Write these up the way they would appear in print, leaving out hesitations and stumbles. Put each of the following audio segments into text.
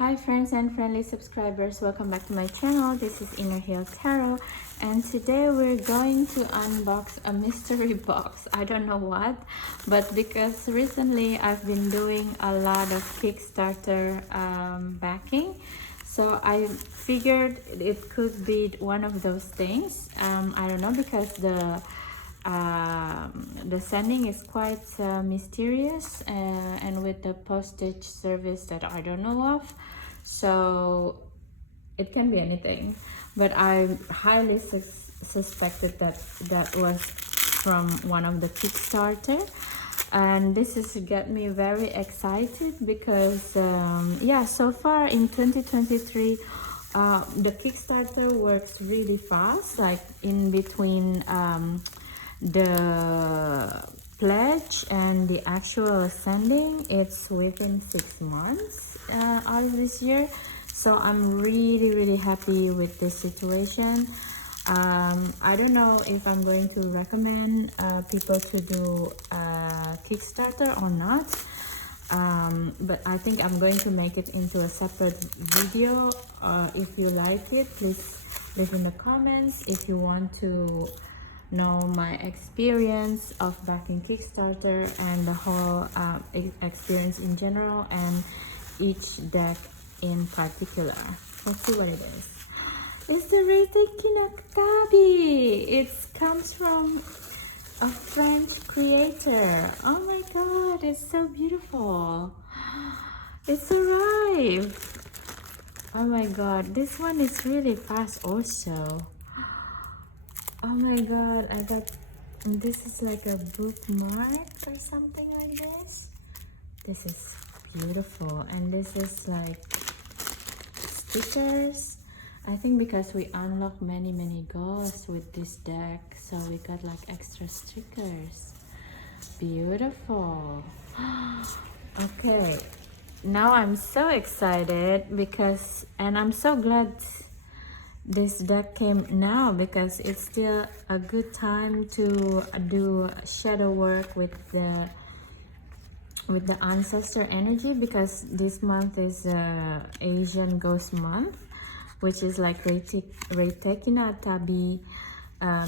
Hi friends and friendly subscribers, welcome back to my channel. This is Inner Hill Tarot, and today we're going to unbox a mystery box. I don't know what, but because recently I've been doing a lot of Kickstarter backing, so I figured it could be one of those things. I don't know, because the sending is quite mysterious, and with the postage service that I don't know of, so it can be anything, but I highly suspected that that was from one of the Kickstarter, and this has got me very excited because yeah, so far in 2023 the Kickstarter works really fast, like in between the pledge and the actual sending, it's within 6 months out of this year. So I'm really happy with this situation. I don't know if I'm going to recommend people to do Kickstarter or not, but I think I'm going to make it into a separate video. If you like it, please leave in the comments. If you want to know my experience of backing Kickstarter and the whole experience in general, and each deck in particular. Let's see what it is. It's the Reitekina tabi. It comes from a French creator. Oh my god, it's so beautiful. It's arrived. Oh my god, this one is really fast also. Oh my god, I got, this is like a bookmark or something like this. This is beautiful, and this is like stickers. I think because we unlock many ghosts with this deck, so we got like extra stickers. Beautiful. Okay, now I'm so excited because, and I'm so glad this deck came now, because it's still a good time to do shadow work with the ancestor energy, because this month is Asian Ghost Month, which is like Reitekina tabi.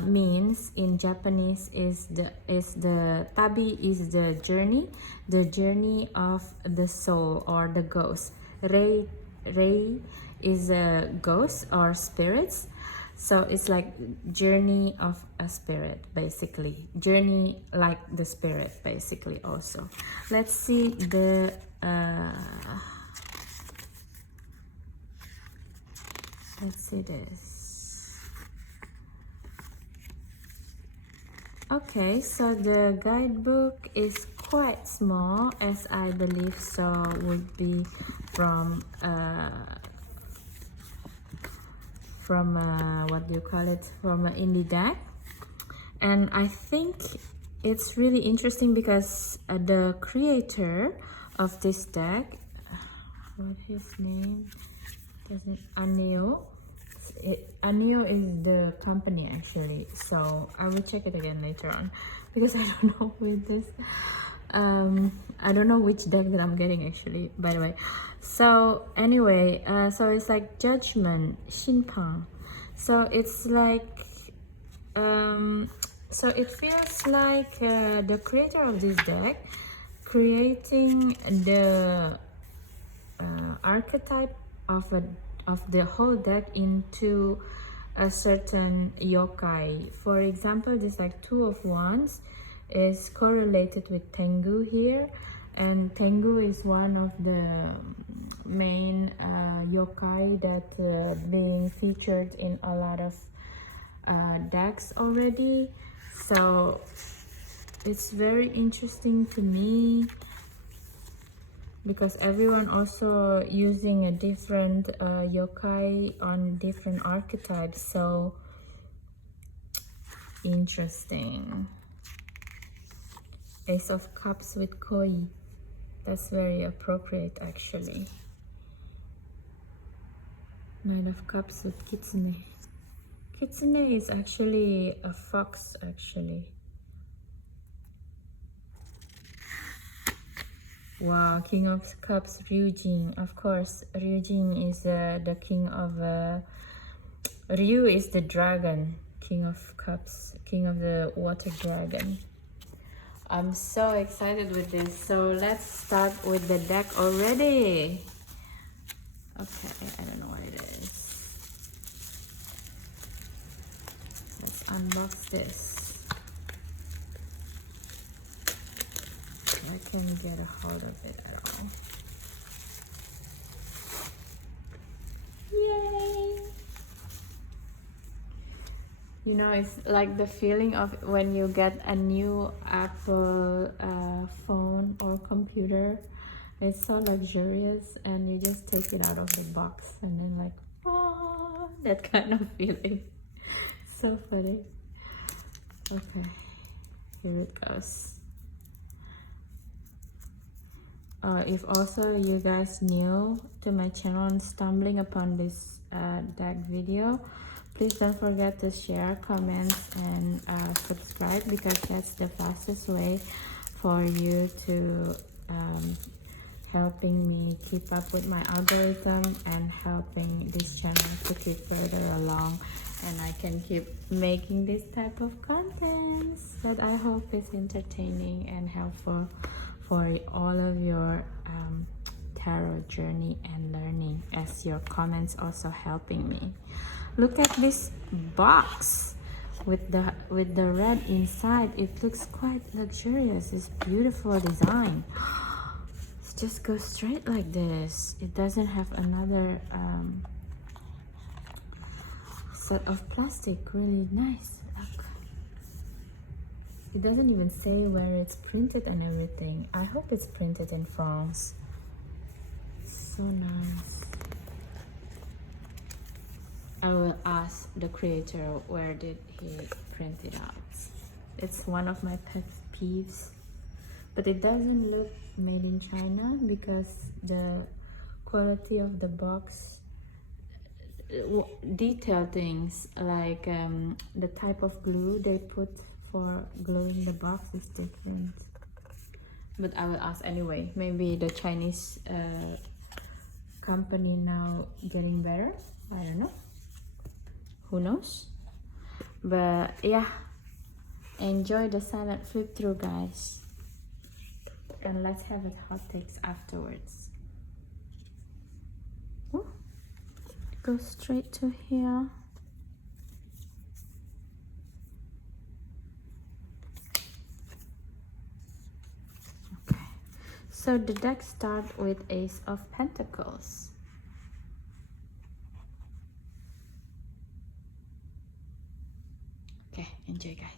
Means in Japanese is the tabi is the journey of the soul or the ghost. Rei is a ghost or spirits, so it's like journey of a spirit, basically journey like the spirit basically. Also, let's see the let's see this. Okay, so the guidebook is quite small, as I believe so would be from what do you call it, from an indie deck. And I think it's really interesting because the creator of this deck, what his name, doesn't, Anio is the company actually, so I will check it again later on, because I don't know with this I don't know which deck that I'm getting actually, by the way. So anyway, so it's like judgment, Shinpang. So it's like so it feels like the creator of this deck creating the archetype of the whole deck into a certain yokai. For example, this like Two of Wands is correlated with Tengu here, and Tengu is one of the main yokai that being featured in a lot of decks already. So it's very interesting to me, because everyone also using a different yokai on different archetypes, so interesting. Ace of Cups with Koi, that's very appropriate actually. Nine of Cups with Kitsune. Kitsune is actually a fox actually. Wow, King of Cups, Ryujin. Of course, Ryujin is the king of... Ryu is the dragon. King of Cups, king of the water dragon. I'm so excited with this. So let's start with the deck already. Okay, I don't know what it is. Let's unbox this. I can't get a hold of it at all. Yay! You know, it's like the feeling of when you get a new Apple phone or computer. It's so luxurious and you just take it out of the box and then like, oh, that kind of feeling. So funny. Okay, here it goes. If also you guys new to my channel and stumbling upon this deck video, please don't forget to share, comment, and subscribe, because that's the fastest way for you to helping me keep up with my algorithm and helping this channel to keep further along, and I can keep making this type of contents that I hope is entertaining and helpful for all of your tarot journey and learning, as your comments also helping me. Look at this box with the red inside. It looks quite luxurious. It's beautiful design. It just goes straight like this. It doesn't have another set of plastic. Really nice. Look. It doesn't even say where it's printed and everything. I hope it's printed in France. So nice. I will ask the creator where did he print it out. It's one of my pet peeves, but it doesn't look made in China because the quality of the box, detail things like the type of glue they put for gluing the box is different. But I will ask anyway. Maybe the Chinese company now getting better. I don't know. Who knows? But yeah, enjoy the silent flip through, guys, and let's have a hot takes afterwards. Ooh, go straight to here. Okay, so the deck starts with Ace of Pentacles. Okay, enjoy, guys.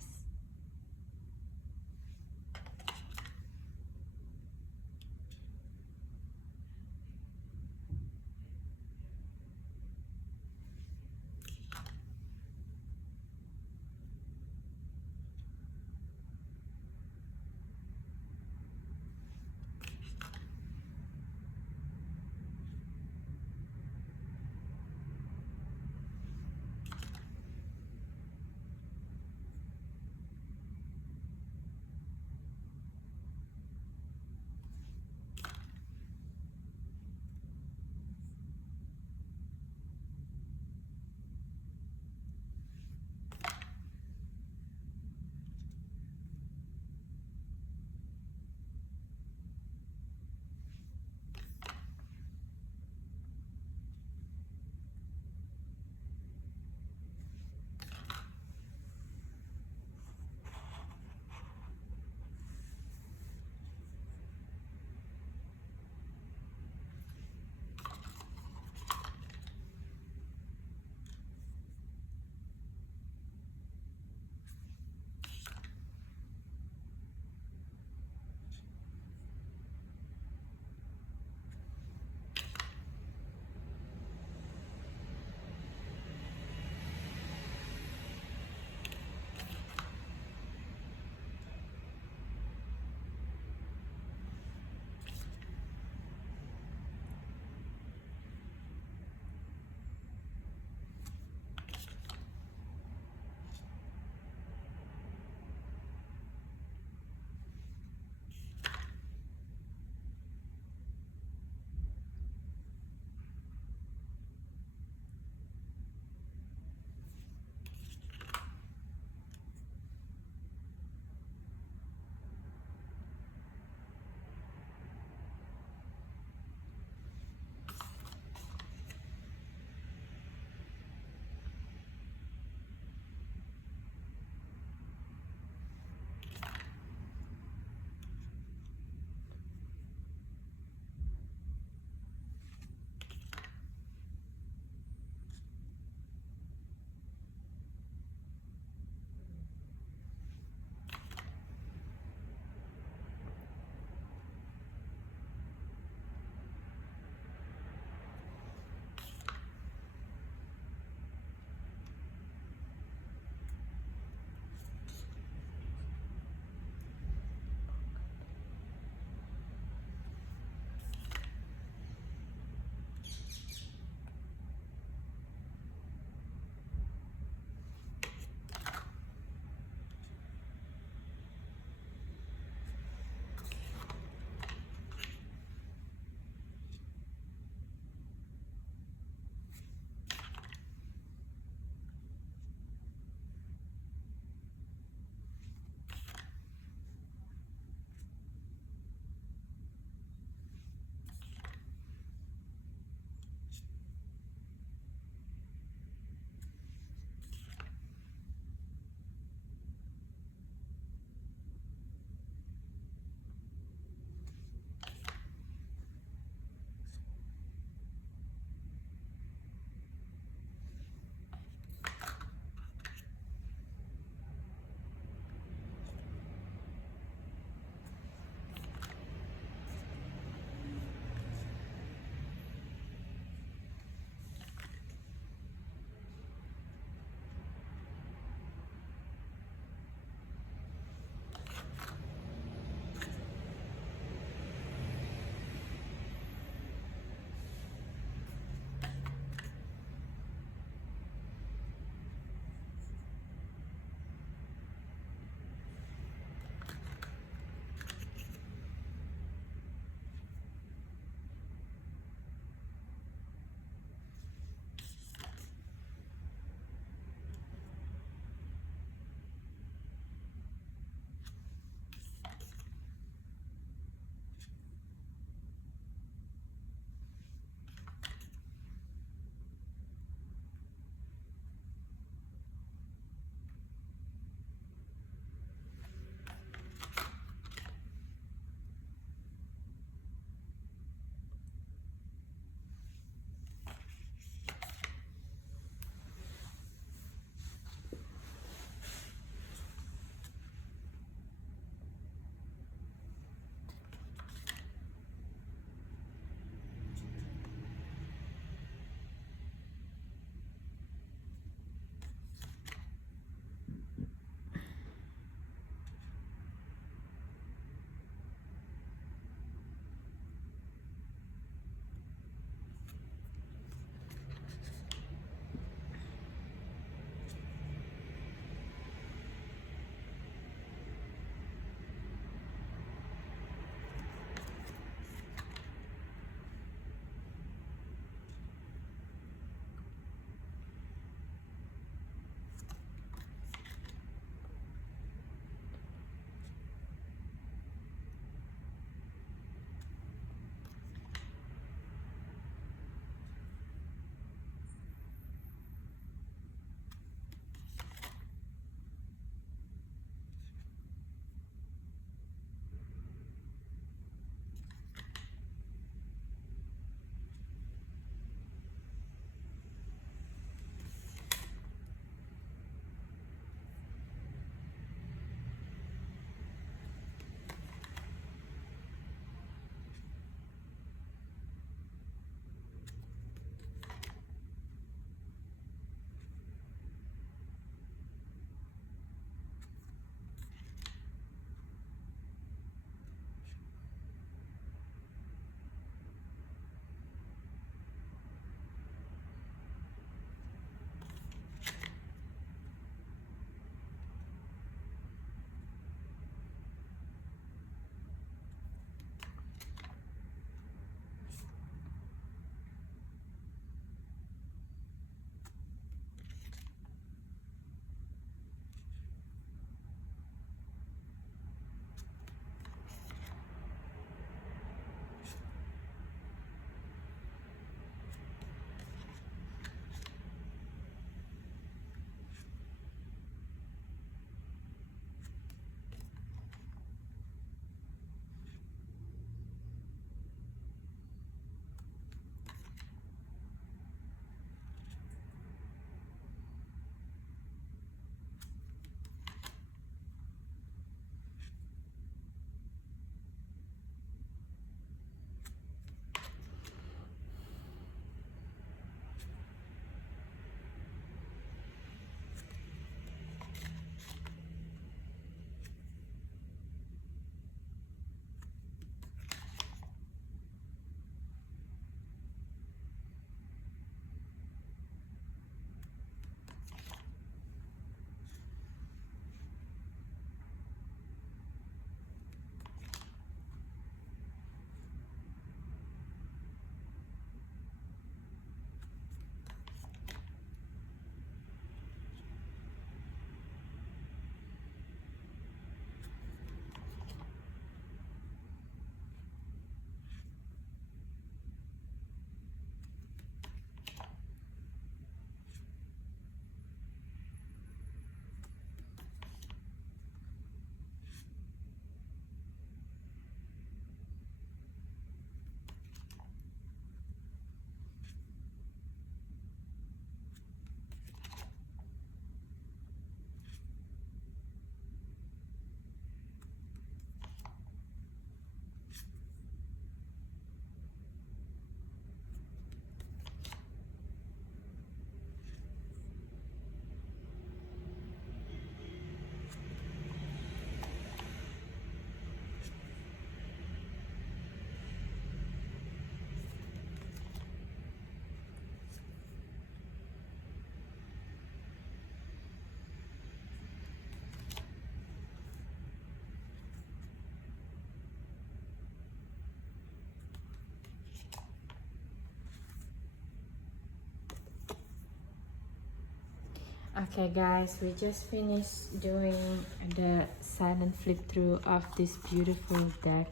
Okay guys, we just finished doing the silent flip through of this beautiful deck,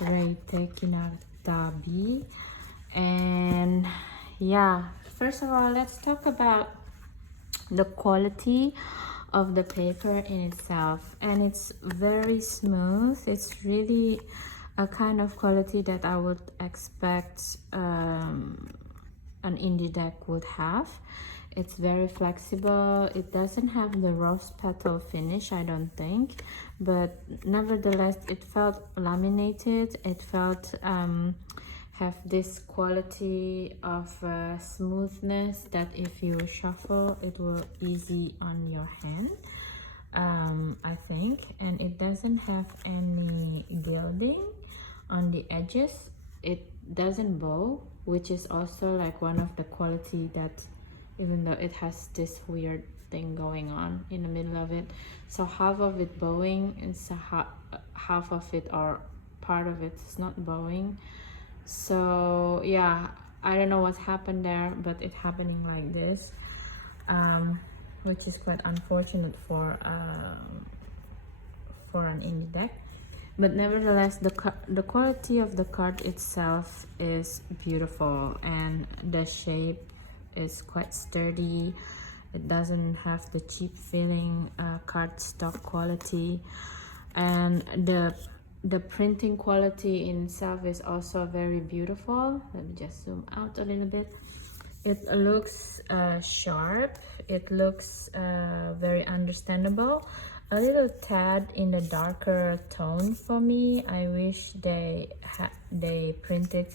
Reitekina tabi. And yeah, first of all, let's talk about the quality of the paper in itself. And it's very smooth. It's really a kind of quality that I would expect an indie deck would have. It's very flexible. It doesn't have the rose petal finish, I don't think, but nevertheless it felt laminated. It felt have this quality of smoothness that if you shuffle it will easy on your hand, I think. And it doesn't have any gilding on the edges. It doesn't bow, which is also like one of the quality that, even though it has this weird thing going on in the middle of it, so half of it bowing and so half of it, or part of it, is not bowing. So yeah, I don't know what happened there, but it happening like this, which is quite unfortunate for an indie deck. But nevertheless, the quality of the card itself is beautiful, and the shape is quite sturdy. It doesn't have the cheap feeling cardstock quality, and the printing quality in itself is also very beautiful. Let me just zoom out a little bit. It looks sharp. It looks very understandable. A little tad in the darker tone for me. I wish they printed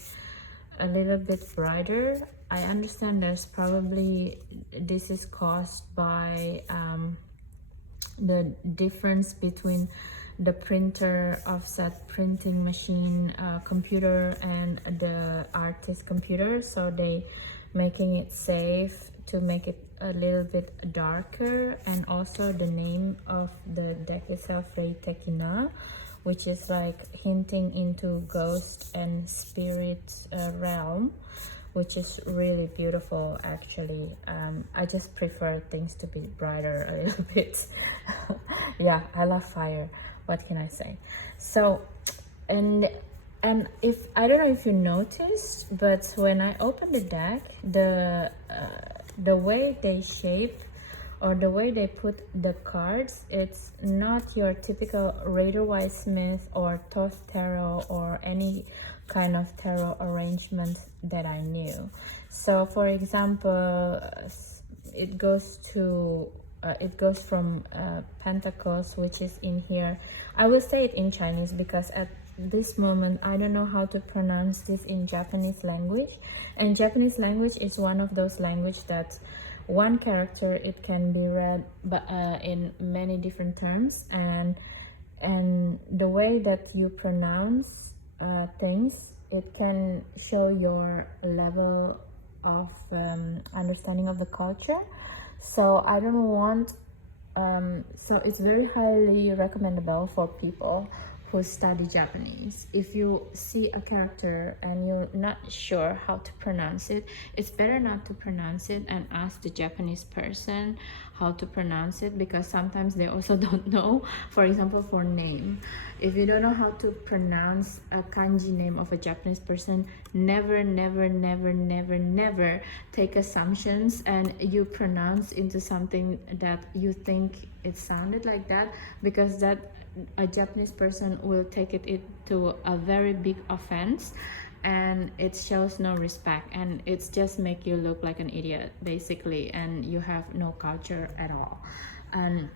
a little bit brighter. I understand there's probably, this is caused by the difference between the printer offset printing machine computer and the artist computer, so they making it safe to make it a little bit darker. And also the name of the deck itself, Reitekina, which is like hinting into ghost and spirit realm, which is really beautiful actually. I just prefer things to be brighter a little bit. Yeah, I love fire, what can I say? So and if I don't know if you noticed, but when I open the deck, the way they shape or the way they put the cards, it's not your typical Rider-Waite-Smith or Thoth Tarot or any kind of tarot arrangement that I knew. So for example, it goes from Pentacles, which is in here. I will say it in Chinese because at this moment I don't know how to pronounce this in Japanese language, and Japanese language is one of those language that one character it can be read but in many different terms, and the way that you pronounce things, it can show your level of understanding of the culture. So I don't want so it's very highly recommendable for people who study Japanese. If you see a character and you're not sure how to pronounce it, it's better not to pronounce it and ask the Japanese person how to pronounce it, because sometimes they also don't know. For example, for name, if you don't know how to pronounce a kanji name of a Japanese person, never take assumptions and you pronounce into something that you think it sounded like that, because that a Japanese person will take it into a very big offense, and it shows no respect, and it's just make you look like an idiot basically, and you have no culture at all. And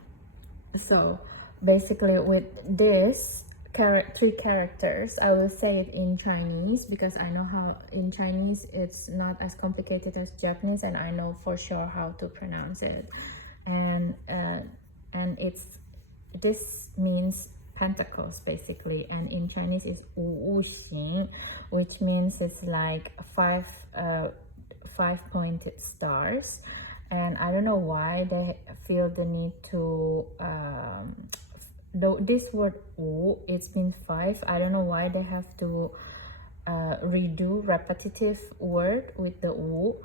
so basically with this three characters, I will say it in Chinese because I know how in Chinese it's not as complicated as Japanese, and I know for sure how to pronounce it. And it's, this means pentacles basically, and in Chinese is wu xing, which means it's like five pointed stars. And I don't know why they feel the need to this word wu, it's means five. I don't know why they have to redo repetitive word with the wu.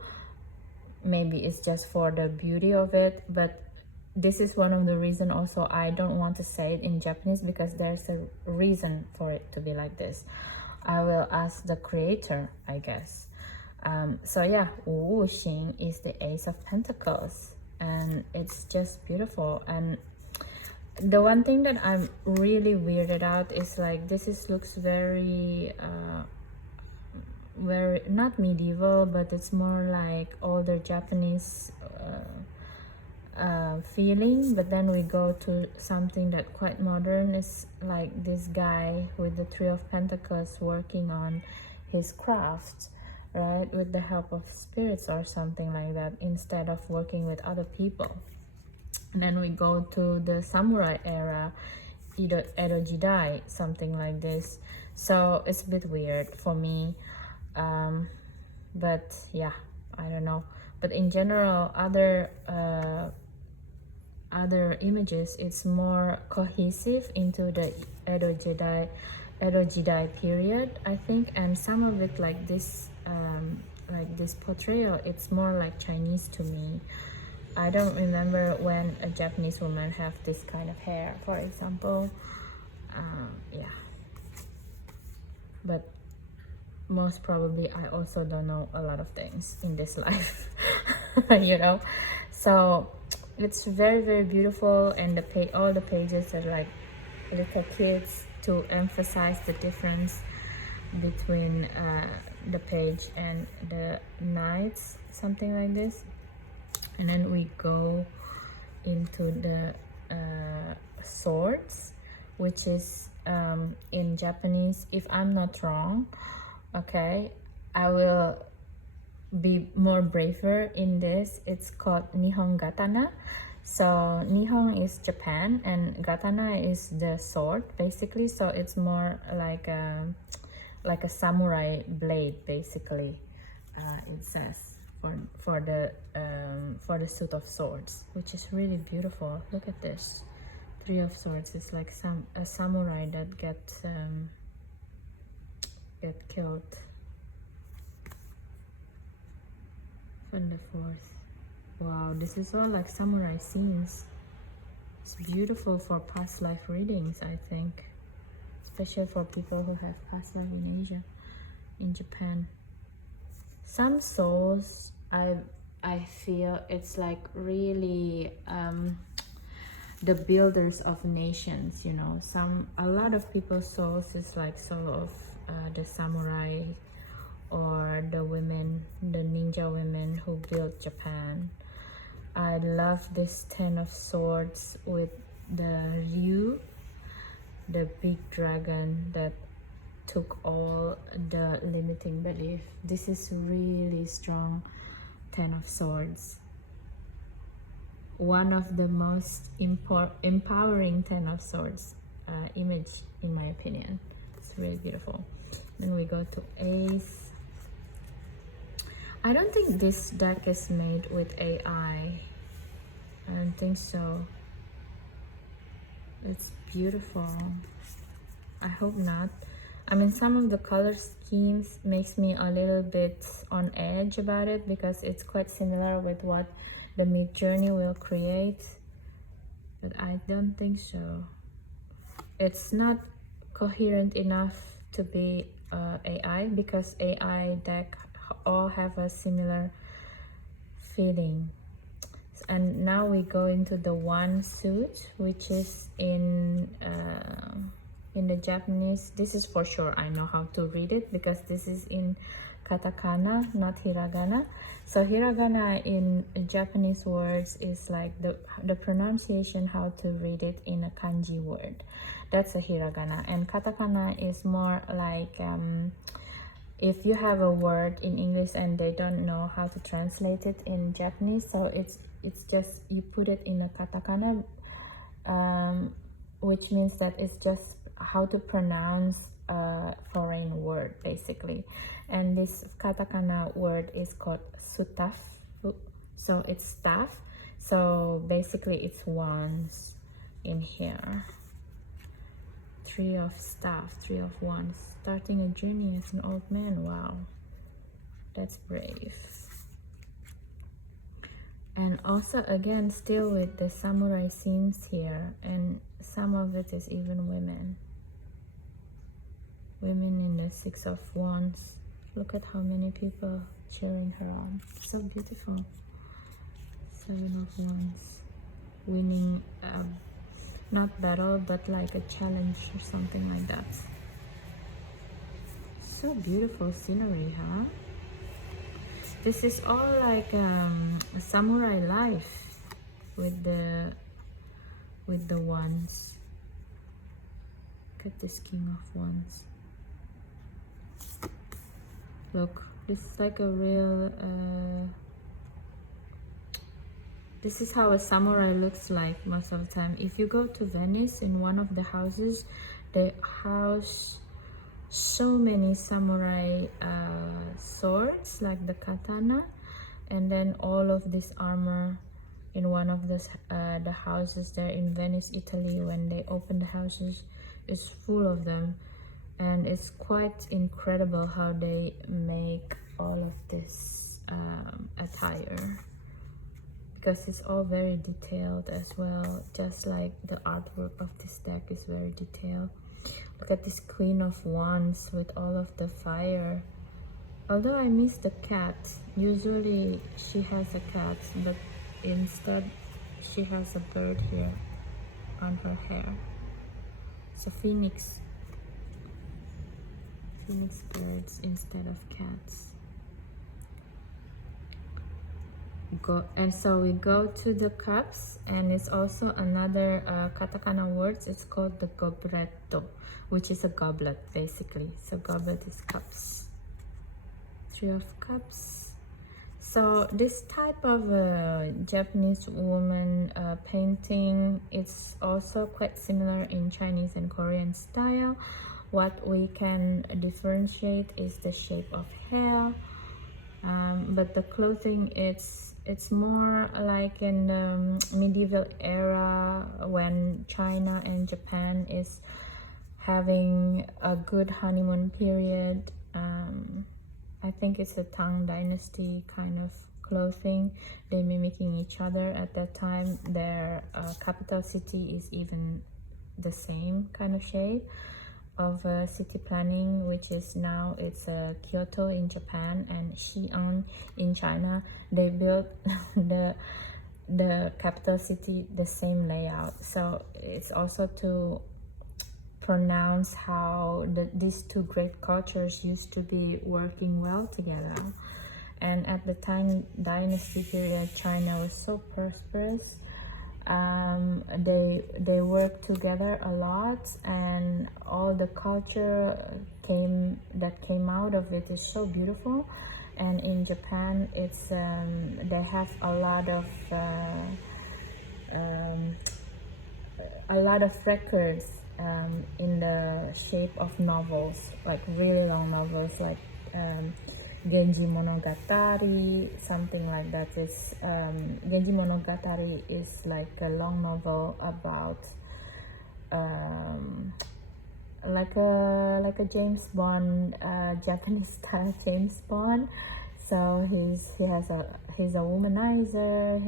maybe it's just for the beauty of it, but this is one of the reason also I don't want to say it in Japanese, because there's a reason for it to be like this. I will ask the creator, I guess. So yeah, Wu Xing is the Ace of Pentacles, and it's just beautiful. And the one thing that I'm really weirded out is like looks very very not medieval, but it's more like older Japanese feeling. But then we go to something that quite modern. It's like this guy with the Three of Pentacles working on his craft, right, with the help of spirits or something like that, instead of working with other people. And then we go to the samurai era, Edo Jidai, something like this. So it's a bit weird for me, but yeah, I don't know. But in general, other images, it's more cohesive into the Edo Jidai period, I think. And some of it, like this portrayal, it's more like Chinese to me. I don't remember when a Japanese woman have this kind of hair, for example. Yeah, but most probably I also don't know a lot of things in this life. You know, so it's very, very beautiful. And all the pages are like little kids, to emphasize the difference between the page and the knights, something like this. And then we go into the swords, which is in Japanese, if I'm not wrong, okay, I will be more braver in this. It's called Nihon Gatana. So Nihon is Japan and Gatana is the sword, basically. So it's more like a samurai blade, basically. It says for the suit of swords, which is really beautiful. Look at this. Three of Swords is like a samurai that get killed. From the fourth. Wow, this is all like samurai scenes. It's beautiful for past life readings, I think, especially for people who have past life in Asia, in Japan. Some souls, I feel it's like really the builders of nations, you know. A lot of people's souls is like soul of the samurai, or the women, the ninja women who built Japan. I love this 10 of Swords with the Ryu, the big dragon that took all the limiting belief. This is really strong 10 of Swords. One of the most empowering 10 of Swords image, in my opinion. It's really beautiful. Then we go to Ace. I don't think this deck is made with AI. I don't think so. It's beautiful. I hope not. I mean, some of the color schemes makes me a little bit on edge about it, because it's quite similar with what the Mid-Journey will create. But I don't think so. It's not coherent enough to be AI, because AI deck all have a similar feeling. And now we go into the one suit, which is in the Japanese. This is for sure, I know how to read it, because this is in katakana, not hiragana. So hiragana in Japanese words is like the pronunciation, how to read it in a kanji word. That's a hiragana. And katakana is more like if you have a word in English and they don't know how to translate it in Japanese, so it's just you put it in a katakana, which means that it's just how to pronounce a foreign word, basically. And this katakana word is called sutaf, so it's staff. So basically it's wands in here. Three of staff, three of wands. Starting a journey as an old man. Wow, that's brave. And also again still with the samurai themes here, and some of it is even women in the Six of Wands. Look at how many people cheering her on. So beautiful. Seven of Wands, winning not battle but like a challenge or something like that. So beautiful scenery, huh? This is all like a samurai life with the wands. Look at this King of Wands. Look, this is like a real this is how a samurai looks like most of the time. If you go to Venice, in one of the houses, they house so many samurai swords, like the katana, and then all of this armor in one of the houses there in Venice, Italy. When they open the houses, it's full of them, and it's quite incredible how they make all of this attire, because it's all very detailed as well, just like the artwork of this deck is very detailed. Look at this Queen of Wands with all of the fire. Although I miss the cat. Usually she has a cat, but instead she has a bird here on her hair. It's a phoenix birds instead of cats. And so we go to the cups, and it's also another katakana words. It's called the gobretto, which is a goblet basically. So goblet is cups. Three of Cups. So this type of Japanese woman painting, it's also quite similar in Chinese and Korean style. What we can differentiate is the shape of hair, but the clothing, it's more like in the medieval era, when China and Japan is having a good honeymoon period. I think it's a Tang Dynasty kind of clothing. They're mimicking each other at that time. Their capital city is even the same kind of shape of city planning, which is now it's Kyoto in Japan and Xi'an in China. They built the capital city the same layout. So it's also to pronounce how these two great cultures used to be working well together. And at the Tang Dynasty period, China was so prosperous. They worked together a lot, and all the culture that came out of it is so beautiful. And in Japan, it's they have a lot of records in the shape of novels, like really long novels, like Genji Monogatari, something like that. Is Genji Monogatari is like a long novel about like a James Bond, Japanese style James Bond. So he's a womanizer.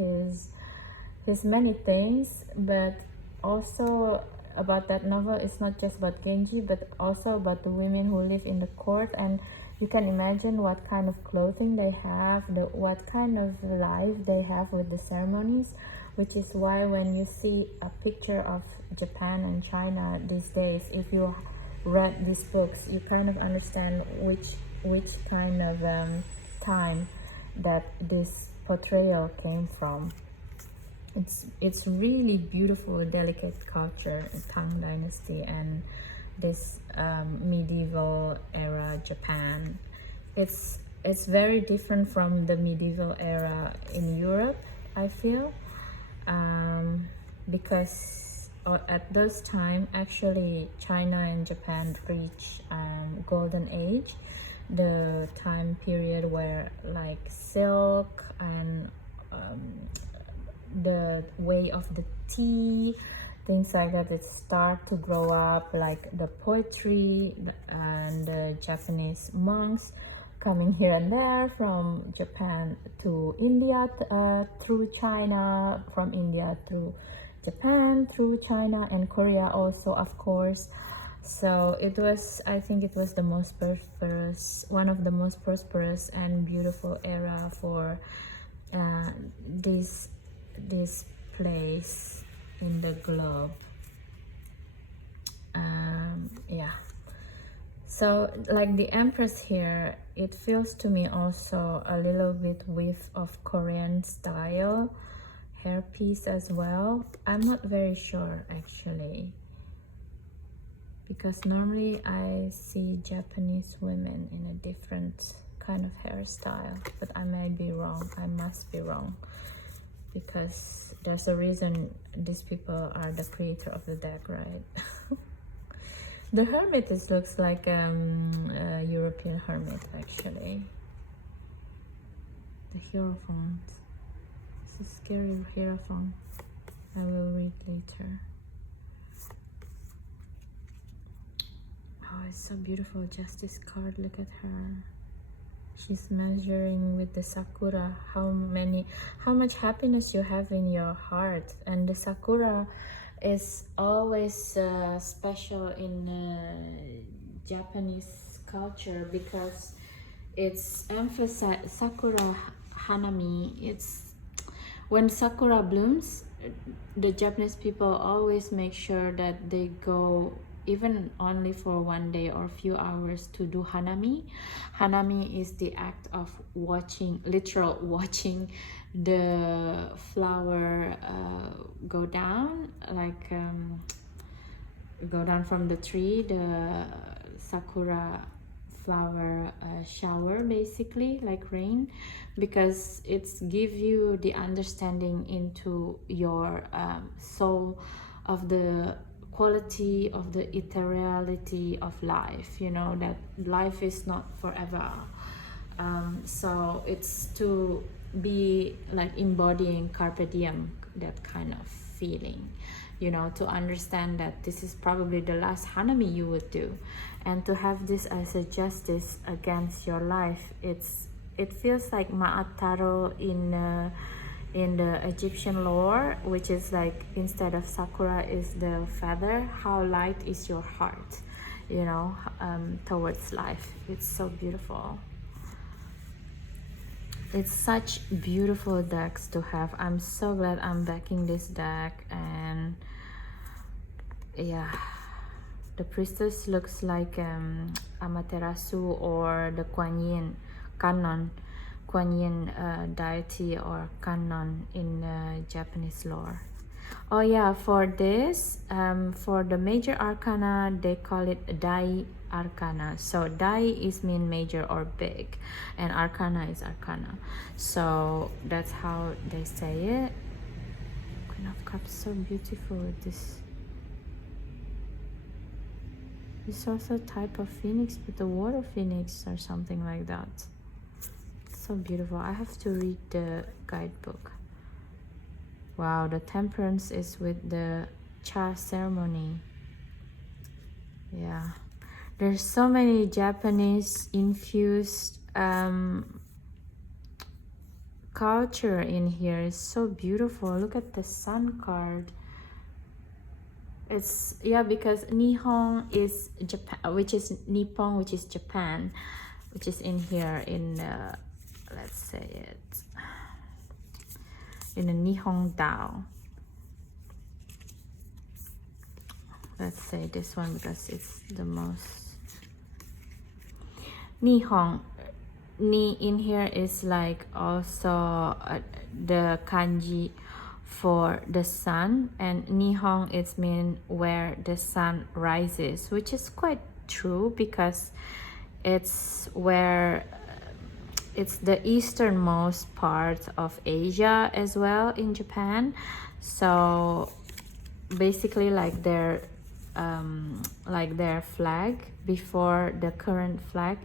He's many things, but also about that novel, it's not just about Genji, but also about the women who live in the court. And you can imagine what kind of clothing they have, what kind of life they have with the ceremonies, which is why when you see a picture of Japan and China these days, if you read these books, you kind of understand which kind of time that this portrayal came from. It's really beautiful, delicate culture, Tang Dynasty and this medieval era Japan. It's very different from the medieval era in Europe, I feel, because at those time actually China and Japan reached golden age, the time period where like silk and the way of the tea, things like that, it start to grow up, like the poetry, and the Japanese monks coming here and there, from Japan to India, through China, from India through Japan, through China and Korea also, of course. So it was, I think it was the most prosperous, one of the most prosperous and beautiful era for this place in the globe. Yeah, so like the Empress here, it feels to me also a little bit whiff of Korean style hairpiece as well. I'm not very sure actually, because normally I see Japanese women in a different kind of hairstyle, but I may be wrong. I must be wrong, because there's a reason these people are the creator of the deck, right? The hermit looks like a European hermit actually. The Hierophant. It's a scary Hierophant. I will read later. Oh, it's so beautiful. Justice card, look at her. She's measuring with the sakura how much happiness you have in your heart. And the sakura is always special in Japanese culture, because it's emphasized sakura hanami. It's when sakura blooms, the Japanese people always make sure that they go even only for one day or few hours to do hanami. Hanami is the act of watching, literal watching the flower go down, like go down from the tree, the sakura flower shower, basically like rain, because it's give you the understanding into your soul of the quality of the ethereality of life, you know, that life is not forever. So it's to be like embodying carpe diem, that kind of feeling, you know, to understand that this is probably the last hanami you would do, and to have this as a justice against your life. It feels like Ma'at in the Egyptian lore, which is like, instead of sakura is the feather. How light is your heart, you know, towards life. It's so beautiful. It's such beautiful decks to have. I'm so glad I'm backing this deck. And yeah, the priestess looks like Amaterasu or the Kuan Yin Kannon, Kuan Yin deity or Kannon in Japanese lore. Oh yeah, for this, for the major arcana, they call it Dai Arcana. So Dai is mean major or big, and Arcana is Arcana. So that's how they say it. Queen of Cups, so beautiful with this. It's also a type of phoenix, but the water phoenix or something like that. So beautiful. I have to read the guidebook. Wow, the temperance is with the cha ceremony. Yeah, there's so many Japanese infused culture in here. It's so beautiful. Look at the sun card. It's, yeah, because Nihon is Japan, which is Nippon, which is Japan, which is in here in let's say it in the Nihon Dao. Let's say this one because it's the most. Nihon, ni in here is like also the kanji for the sun, and Nihon is mean where the sun rises, which is quite true because it's where it's the easternmost part of Asia as well in Japan. So basically like their flag, before the current flag,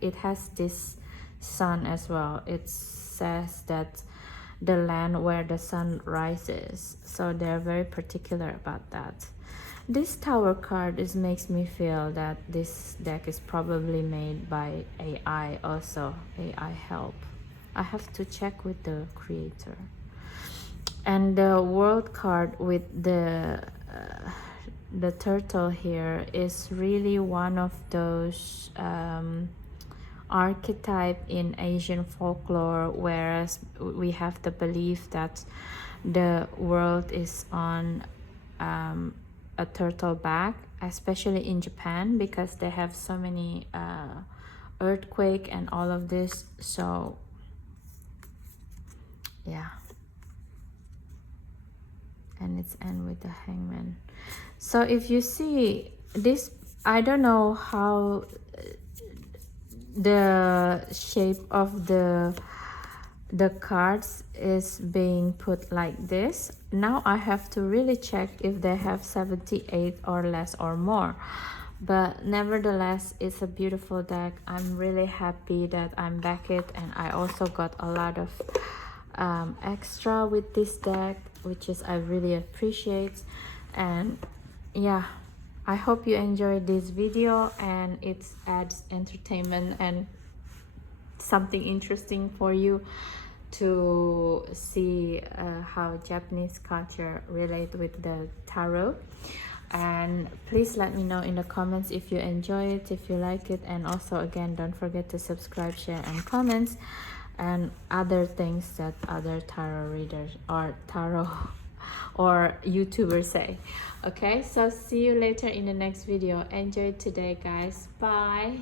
it has this sun as well. It says that the land where the sun rises, so they're very particular about that. This tower card makes me feel that this deck is probably made by AI also, AI help. I have to check with the creator. And the world card with the turtle here is really one of those archetype in Asian folklore, whereas we have the belief that the world is on a turtle back, especially in Japan, because they have so many earthquake and all of this. So yeah, and it's end with the hangman. So if you see this, I don't know how the shape of the cards is being put like this. Now I have to really check if they have 78 or less or more, but nevertheless it's a beautiful deck. I'm really happy that I'm back it, and I also got a lot of extra with this deck, which is I really appreciate. And yeah, I hope you enjoyed this video and it adds entertainment and something interesting for you to see how Japanese culture relate with the tarot. And please let me know in the comments if you enjoy it, if you like it, and also again don't forget to subscribe, share and comments and other things that other tarot readers or tarot or YouTubers say. Okay, so see you later in the next video. Enjoy today guys. Bye.